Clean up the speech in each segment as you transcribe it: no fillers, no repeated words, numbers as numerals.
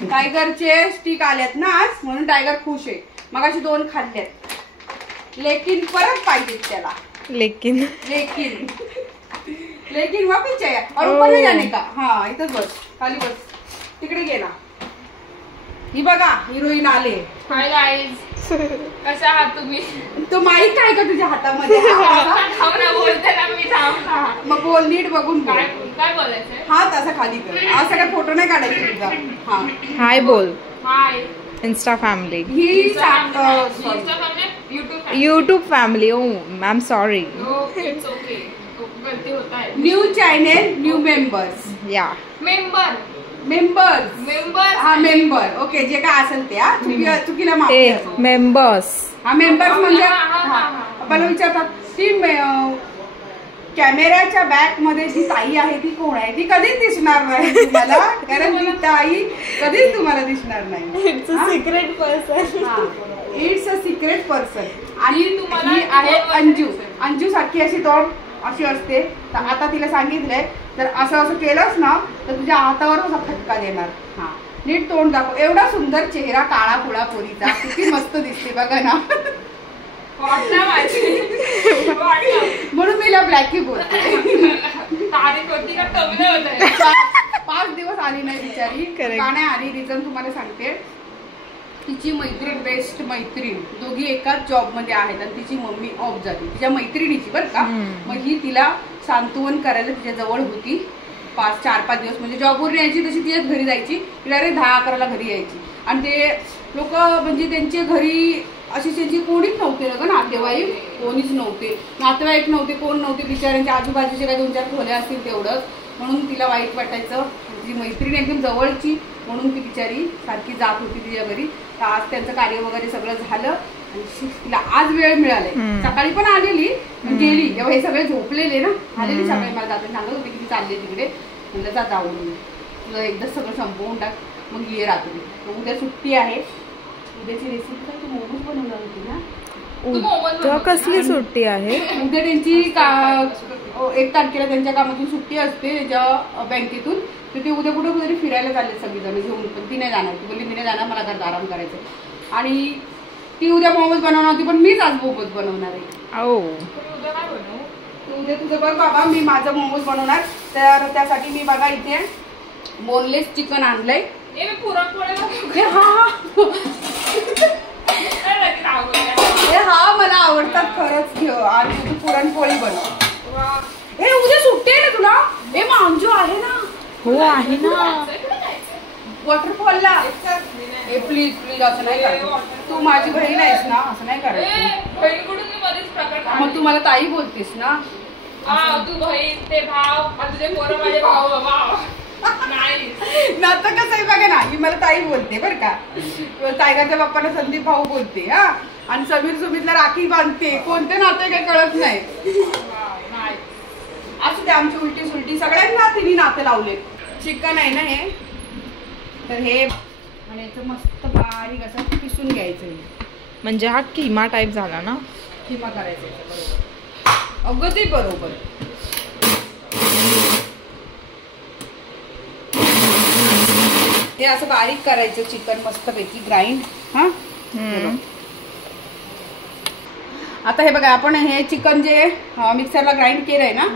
टायगरचे stick आल्यात ना आज, म्हणून टायगर खुश आहे. मगाशी 2 खाल्ल्यात. लेकिन परत पाहिजेत त्याला. लेकिन वापस चाहिए. और ऊपर नहीं जाने का. हाँ इथंच बस, खाली बस, तिकडे गेला. ही बघा हिरोईन आले. हाय गाईज, कशा आहात तुम्ही? तो माईक आहे का तुझ्या हातामध्ये? बोलते ना मी. मग बोल, नीट बघून बोल. काय बोलायचं? हात असा खाली कर. असं काय फोटो नाही काढायचे तुझा. हा हाय बोल. Hi insta family. ही YouTube family. Oh I am sorry. It's okay, गलती होता है. New channel, new members. या मेंबर हा मेंबर. ओके, जे काय असेल ते. चुकीला माफी. मेंबर्स. हा मेंबर्स म्हणजे आपल्याला विचारतात ती कॅमेऱ्याच्या बॅक मध्ये जी ताई आहे ती कोण आहे. ती कधीच दिसणार नाही तुम्हाला, कारण ती ताई कधीच तुम्हाला दिसणार नाही. It's a secret person. It's a secret person. आणि ही आहे अंजू सारखी अशी तोंड अशी असते. तर आता तिला सांगितलंय, तर असं केलंच ना तर तुझ्या हातावर असा फटका देणार. हा नीट तोंड दाखव. एवढा सुंदर चेहरा, काळा कुळा पोरीचा, किती मस्त दिसते बघा ना. म्हणून मीला ब्लॅकी बोलते. 5 दिवस आली नाही बिचारी. का नाही आली रिझन तुम्हाला सांगते. तिची मैत्रीण, बेस्ट मैत्रीण, दोघी एकाच जॉब मध्ये आहेत आणि तिची मम्मी ऑफ झाली, तिच्या मैत्रिणीची बरं का. मग ही तिला सांत्वन करायला तिच्या जवळ होती. 4-5 दिवस म्हणजे जॉबवर यायची, तशी तिच्याच घरी जायची. तिला 10-11ला घरी यायची. आणि ते लोक म्हणजे त्यांच्या घरी अशी त्यांची कोणीच नव्हते ना, नातेवाईक कोणीच नव्हते. नातेवाईक नव्हते, कोण नव्हते बिचाऱ्यांच्या आजूबाजूचे काही 2-4 खोल्या असतील तेवढंच. म्हणून तिला वाईट वाटायचं. तिची मैत्रीण एकदम जवळची म्हणून ती बिचारी सारखी जात होती तिच्या घरी. तर आज त्यांचं कार्य वगैरे सगळं झालं आणि तिला आज वेळ मिळालाय. सकाळी पण आलेली, गेली जेव्हा हे सगळे झोपलेले ना, आलेली सकाळी. मला जाते सांगत होती की ती चालली तिकडे. म्हणलं जा जाऊन तुला एकदा सगळं संपवून टाक, मग ये रात्री. उद्या सुट्टी आहे. उद्याची रेसिपी काय तू मोमोज बनवणार होती ना? उद्या कसली सुट्टी आहे? उद्या त्यांची 1 तारखेला त्यांच्या कामातून सुट्टी असते त्यांच्या बँकेतून. तर ते उद्या कुठे फिरायला चालले सगळीजण घेऊन. पण ती नाही जाणार. ती बोलली मी नाही जाणार, मला घरात आराम करायचं. आणि ती उद्या मोमोज बनवणार होती, पण मीच आज मोमोज बनवणार आहे. उद्या तुझं बघ बाबा, मी माझं मोमोज बनवणार. तर त्यासाठी मी बघा इथे बोनलेस चिकन आणलंय. हा मला आवडतात खरंच. घेऊ आणि तुझी पुरणपोळी बनव. हे उद्या सुट्टी आहे ना तुला? हे अंजू आहे ना? हो आहे ना. वॉटरफॉलला. हे प्लीज प्लीज असं नाही करायचं. तू माझी बहीण आहेस ना, असं नाही करायचं. मग तू मला ताई बोलतेस ना. तू बहीण, ते भाव, तुझे पोरं माझे भाऊ बाबा. नातं कसं आहे बघा ना. ही मला ताई बोलते बरं का. टायगरच्या बाप्पाला संदीप भाऊ बोलते. हा आणि समीर सुमीरला राखी बांधते. कोणते नाते काही कळत नाही. असू दे, आमची उलटी सुलटी सगळ्यांना तिने नाते लावले. चिकन आहे ना हे, तर हे आणि याचं मस्त बारीक असं पिसून घ्यायचं. म्हणजे हा किमा टाईप झाला ना. किमा करायचं बरोबर, अगदी बरोबर. हे असं बारीक करायचं चिकन मस्तपैकी ग्राइंड. हा आता हे बघा, आपण हे चिकन जे मिक्सरला ग्राइंड केलंय ना,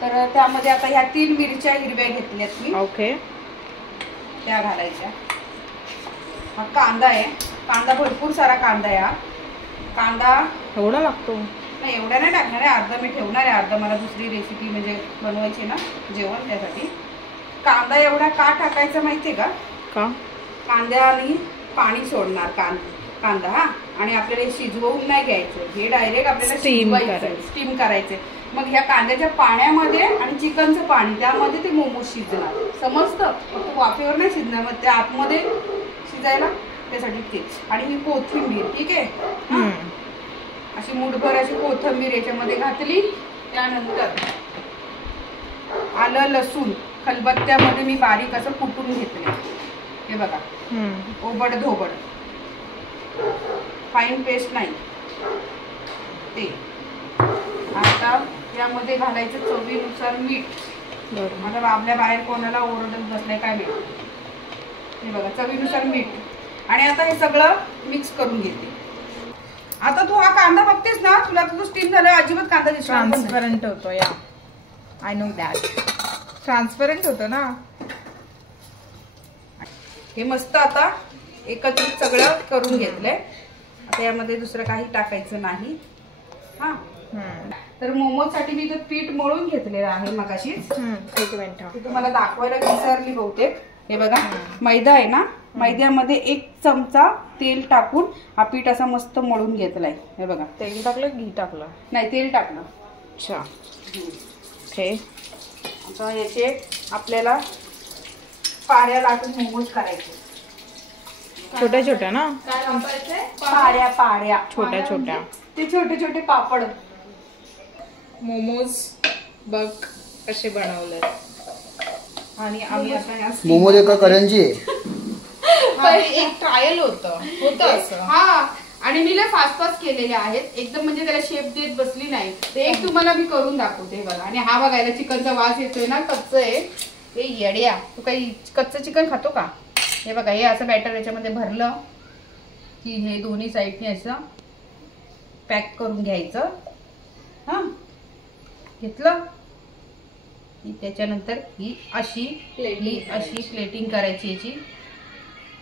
तर त्यामध्ये आता ह्या 3 मिरच्या हिरव्या घेतल्यात मी. ओके, त्या घालायच्या. हा कांदा आहे. कांदा भरपूर सारा कांदा आहे. हा कांदा एवढा लागतो? नाही एवढा नाही टाकणार आहे. अर्धा मी ठेवणार आहे. अर्धा मला दुसरी रेसिपी म्हणजे बनवायची ना जेवण, त्यासाठी. कांदा एवढा का टाकायचा माहितीये का? कांद्याने पाणी सोडणार कांदा. हा आणि आपल्याला शिजवून नाही घ्यायचं. हे डायरेक्ट आपल्याला स्टीम करायचे. मग ह्या कांद्याच्या पाण्यामध्ये आणि चिकनचं पाणी त्यामध्ये ते मोमोज शिजणार. समजतं? फक्त वाफेवर नाही शिजणार, मग त्या आतमध्ये शिजायला त्यासाठी तेच. आणि ही कोथिंबीर, ठीक आहे, अशी मुठभर अशी कोथिंबीर याच्यामध्ये घातली. त्यानंतर आलं लसूण खलबत्त्यामध्ये मी बारीक असं कुटून घेतले. हे बघा, ओबड धोबड, फाईन पेस्ट नाही ते. आता यामध्ये घालायचं चवीनुसार मीठ. आता आपल्या बाहेर कोणाला ओरडत बसलाय काय माहिती. हे बघा चवीनुसार मीठ. आणि आता हे सगळं मिक्स करून घेते. आता तू हा कांदा बघतेस ना, तुला तो स्टीम झाला अजिबात कांदा दिसतो. ट्रान्सपरंट होतो. या आय नो दॅट. ट्रान्सपरंट होतो ना. हे मस्त आता एकत्रित सगळं करून घेतलंय. आता यामध्ये दुसरं काही टाकायचं नाही. हा तर मोमोज साठी मी इथं पीठ मळून घेतलेलं आहे मगाशीच. एक मिनिट तुम्हाला दाखवायला विसरली बहुतेक. हे बघा मैदा आहे ना, मैद्यामध्ये 1 चमचा तेल टाकून हा पीठ असा मस्त मळून घेतलाय. हे बघा. तेल टाकलं घी टाकलं? नाही तेल टाकलं. अच्छा ओके. आता याचे आपल्याला पाऱ्या लाटून मोमोज करायचे. छोट्या छोट्या ना? काय वापरायचंय? पाऱ्या छोट्या छोट्या. ते छोटे छोटे पापड. मोमोज बघ कसे बनवले. आणि आम्ही आता मोमोज एका करंजी आहे. एक ट्रायल होतं असं. हा आणि मी लय फास्ट फास्ट केलेले आहेत एकदम, म्हणजे त्याला शेप देत बसली नाही. ते एक तुम्हाला मी करून दाखवते बघा. आणि हा बघायला चिकनचा वास येतोय ना, कच्चं आहे. हे येड्या, तू काही कच्चं चिकन खातो का? हे बघा हे असं बॅटर याच्यामध्ये भरलं की हे दोन्ही साईडने असं पॅक करून घ्यायचं. हा घेतलं की त्याच्यानंतर ही अशी प्लेटिंग करायची याची.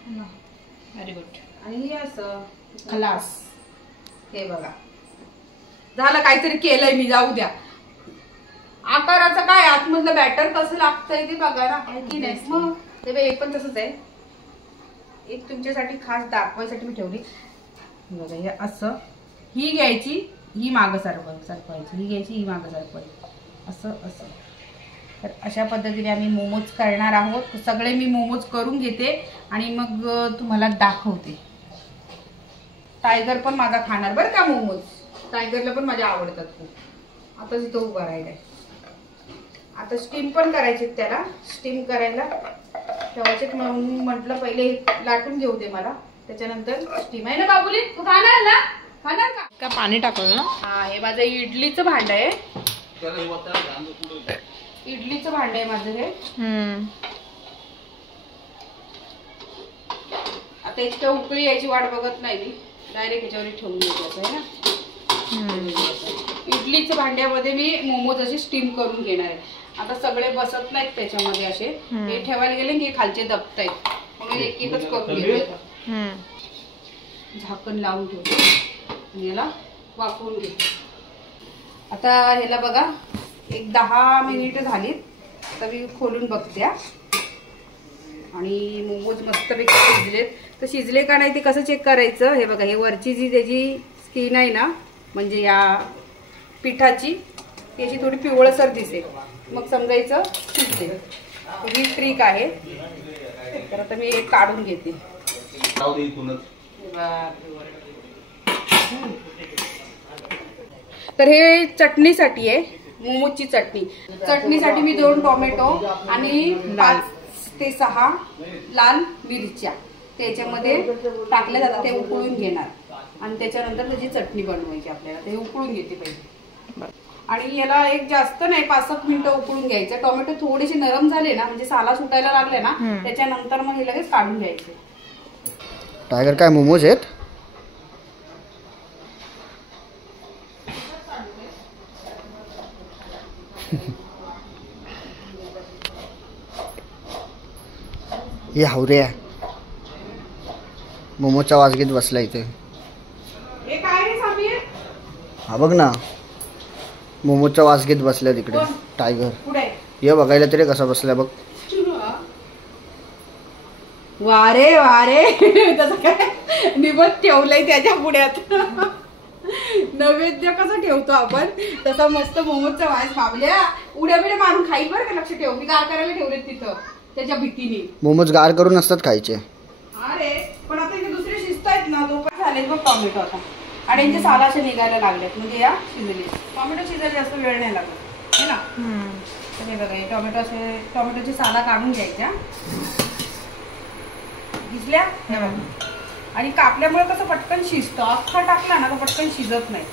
Very good. आणि हे असं खलास. हे बघा झालं, काहीतरी केलंय मी. जाऊ द्या. आकाराचं काय, आतमधलं बॅटर कसं लागतंय ते बघा ना, की नाही. मग ते हे पण तसंच आहे. एक तुमच्यासाठी खास दाखवायसाठी मी ठेवली. बघा हे असं ही घ्यायची, ही मागं सरकवायची, ही घ्यायची, ही मागं सरकवायची, असं असं. तर अशा पद्धतीने आम्ही मोमोज करणार आहोत. सगळे मी मोमोज करून घेते आणि मग तुम्हाला दाखवते. टायगर पण माझा खाणार बरं का मोमोज. टायगरला पण माझ्या आवडतात खूप. आता तिथं उभा राहिलाय. आता स्टीम पण करायचे त्याला. स्टीम करायला ठेवायचे म्हणून म्हटलं पहिले लाटून घेऊ दे मला, त्याच्यानंतर स्टीम. आहे ना बाबुली, तू खाणार ना? खाणार का पाणी टाकलं ना? हा हे माझं इडलीचं भांड आहे. इडलीचं भांड आहे माझं हे. आता इतकं उकळी यायची वाट बघत नाही मी, डायरेक्ट याच्यावर ठेवून द्यायचं आहे ना. इडलीच्या भांड्यामध्ये मी मोमोज असे स्टीम करून घेणार आहे. आता सगळे बसत नाहीत त्याच्यामध्ये असे. हे ठेवायला गेले की खालचे दबतायत, म्हणून एक एकच करून घेते. झाकण लावून ठेवते, याला वाफवून घेते. आता ह्याला बघा एक 10 मिनिट झालीत. आता मी खोलून बघते आणि मोमोज मस्तपैकी शिजलेत. तर शिजले का नाही ते कसं चेक करायचं? हे बघा हे वरची जी त्याची स्किन आहे ना, म्हणजे या पिठाची, त्याची थोडी पिवळसर दिसेल, मग समजायचं शिजले. ही ट्रिक आहे. तर आता मी एक काढून घेते. तर हे चटणीसाठी आहे, मोमोजची चटणी. चटणीसाठी मी 2 टोमॅटो आणि 5 ते 6 लाल मिरच्या त्याच्यामध्ये टाकल्या जातात. ते उकळून घेणार आणि त्याच्यानंतर त्याची चटणी बनवायची आपल्याला. ते उकळून घेते पहिले. आणि याला एक जास्त नाही 5-7 मिनिटं उकळून घ्यायचं. टोमॅटो थोडेसे नरम झाले ना, म्हणजे साला सुटायला लागले ना, त्याच्यानंतर मग हे लगेच काढून घ्यायचे. टायगर काय मोमोज आहेत? हे हावऱ्या मोमोजचा वास घेत बसला इथे. हे काय रे समीर? हा बघ ना, मोमोजचा वास घेत बसला तिकडे टायगर. पुढे ये बघायला तरी कसा बसला बघ. वारे वारे तसं काय निवत ठेवलंय त्याच्या पुढ्यात. नैवेद्य कसं ठेवतो आपण तसा मस्त मोमोजचा वास. बाबल्या उड्या बिड्या मारून खाई बरं का, लक्ष ठेव. मी गार करायला ठेवले तिथं त्याच्या भीतीने. मोमोज गार करून असतात खायचे. अरे पण आता इथे दुसरे शिजत आहेत ना, तो काय झाले बघ टोमॅटो आता. आणि यांचे साला असे निघायला लागलेत, म्हणजे या शिजले. टोमॅटो शिजायला जास्त वेळ नाही लागत है ना. तर हे बघा हे टोमॅटो असे, टोमॅटोची साला काढून घ्यायच्या. भिजल्या आणि कापल्यामुळे कसं पटकन शिजतं. अख्खा टाकला ना तो पटकन शिजत नाही.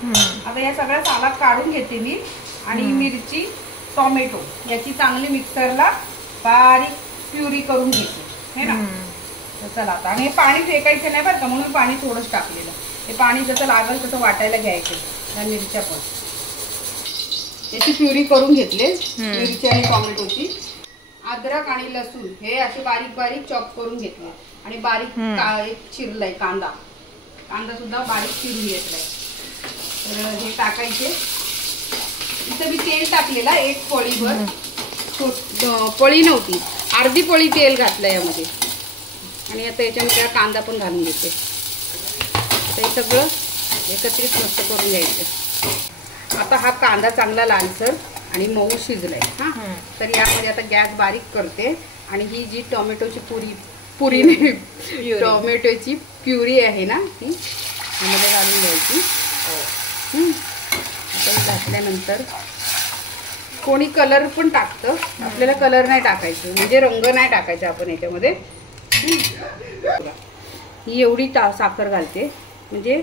आता या सगळ्या साला काढून घेते मी. आणि मिरची, टोमॅटो याची चांगली मिक्सरला बारीक प्युरी करून घेते है ना. तर चला आता, आणि हे पाणी फेकायचं नाही बरं का, म्हणून पाणी थोडंच टाकलेलं. हे पाणी जसं लागेल तसं वाटायला घ्यायचं. त्या मिरच्या पण याची प्युरी करून घेतले, मिरची आणि टोमॅटोची. अद्रक आणि लसूण हे असे बारीक बारीक चॉप करून घेतले, आणि बारीक एक चिरलाय कांदा सुद्धा बारीक चिरून घेतलाय. तर हे टाकायचे. इथं मी तेल टाकलेला 1 पळीभर, पळी नव्हती, अर्धी पळी तेल घातलं यामध्ये. आणि आता याच्यामध्ये कांदा पण घालून घेते. आता हे सगळं एकत्रित मस्त करून घ्यायचं. आता हा कांदा चांगला लालसर आणि मऊ शिजलाय. हा, तर यामध्ये आता गॅस बारीक करते, आणि ही जी टोमॅटोची पुरी नाही, टोमॅटोची प्युरी आहे ना, ती यामध्ये घालून द्यायची. आता घातल्यानंतर कोणी कलर पण टाकतं, आपल्याला कलर नाही टाकायचं, म्हणजे रंग नाही टाकायचा आपण याच्यामध्ये. ही एवढी साखर घालते, म्हणजे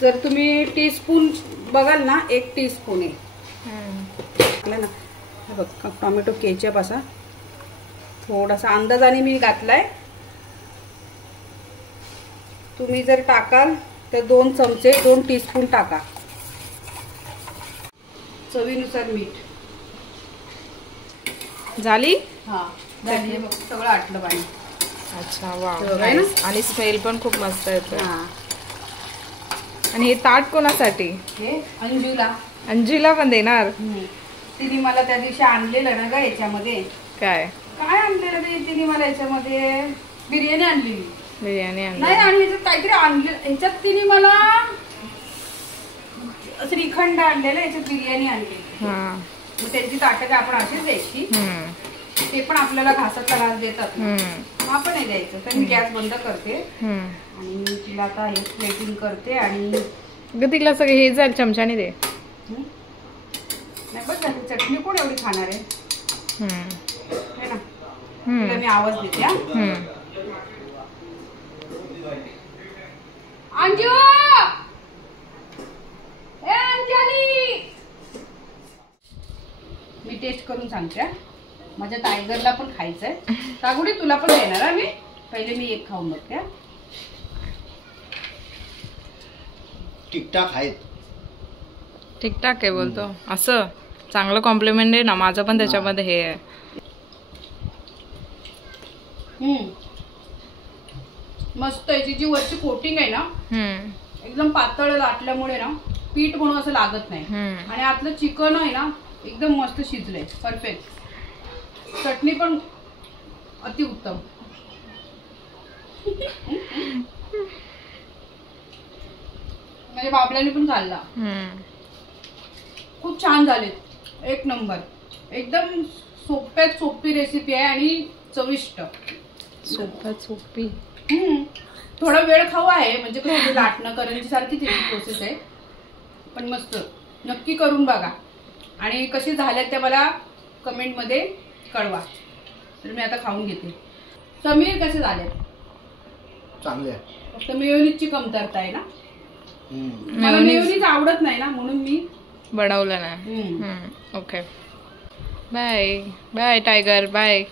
जर तुम्ही टीस्पून बघाल ना, 1 टीस्पून आहे ना. हे बघ, टोमॅटो केचप असा थोडासा अंदाजाने मी घातलाय. तुम्ही जर टाकाल तर 2 चमचे 2 टीस्पून टाका. चवीनुसार मीठ. झाली. हा, झाली. बघ, सगळं आटलं पाणी. अच्छा, वाव. आणि स्मेल पण खूप मस्त येतो. हा, आणि हे ताट कोणासाठी? हे अंजूला पण देणार. तिने मला त्या दिवशी आणलेलं ना ग याच्यामध्ये. काय आणलेलं ते तिने मला याच्यामध्ये? बिर्याणी आणलेली. बिर्याणी नाही, आणि ह्याच्यात काहीतरी आणलं. ह्याच्यात तिने मला श्रीखंड आणलेलं, याच्यात बिर्याणी आणलेली. मग त्यांची ताटं काय आपण अशीच द्यायची? ते पण आपल्याला घासाचा घास देतात, आपण नाही द्यायचं. तर मी गॅस बंद करते, आणि तिला आता हे प्लेटिंग करते. आणि तिला सगळे हे जाईल चमच्याने दे. नाही, बस झाली. चटणी कोण एवढी खाणार आहे ना. तिला मी आवाज देते. अंजू, मी टेस्ट करून सांगते. माझ्या टायगरला पण खायचंय. कागुडी तुला पण देणार मी. पहिले मी एक खाऊन बघते. ठीकठाक आहेत. ठीकठाक आहे बोलतो. असं चांगलं कॉम्प्लिमेंट आहे ना. माझं पण त्याच्यामध्ये हे आहे. मस्त. याची जी वरची कोटिंग आहे ना, एकदम पातळ लाटल्यामुळे ना पीठ म्हणून असं लागत नाही. आणि आतलं चिकन आहे ना, एकदम मस्त शिजलंय. परफेक्ट. चटणी पण अतिउत्तम. म्हणजे बाबल्याने पण खाल्ला. खूप छान झालेत. 1 नंबर. एकदम सोप्यात सोपी रेसिपी आहे आणि चविष्ट. सोप्यात सोपी. थोडा वेळ खाऊ आहे, म्हणजे कसं लाटणं करंजी सारखी त्याची प्रोसेस आहे, पण मस्त. नक्की करून बघा, आणि कशी झाल्यात त्या मला कमेंट मध्ये कळवा. तर मी आता खाऊन घेते. समीर कसे झाले? चांगले. फक्त मेयोनीजची कमतरता आहे ना. मला मेयोनीज आवडत नाही ना, म्हणून मी बनवलं नाही. Okay. Bye bye tiger. Bye.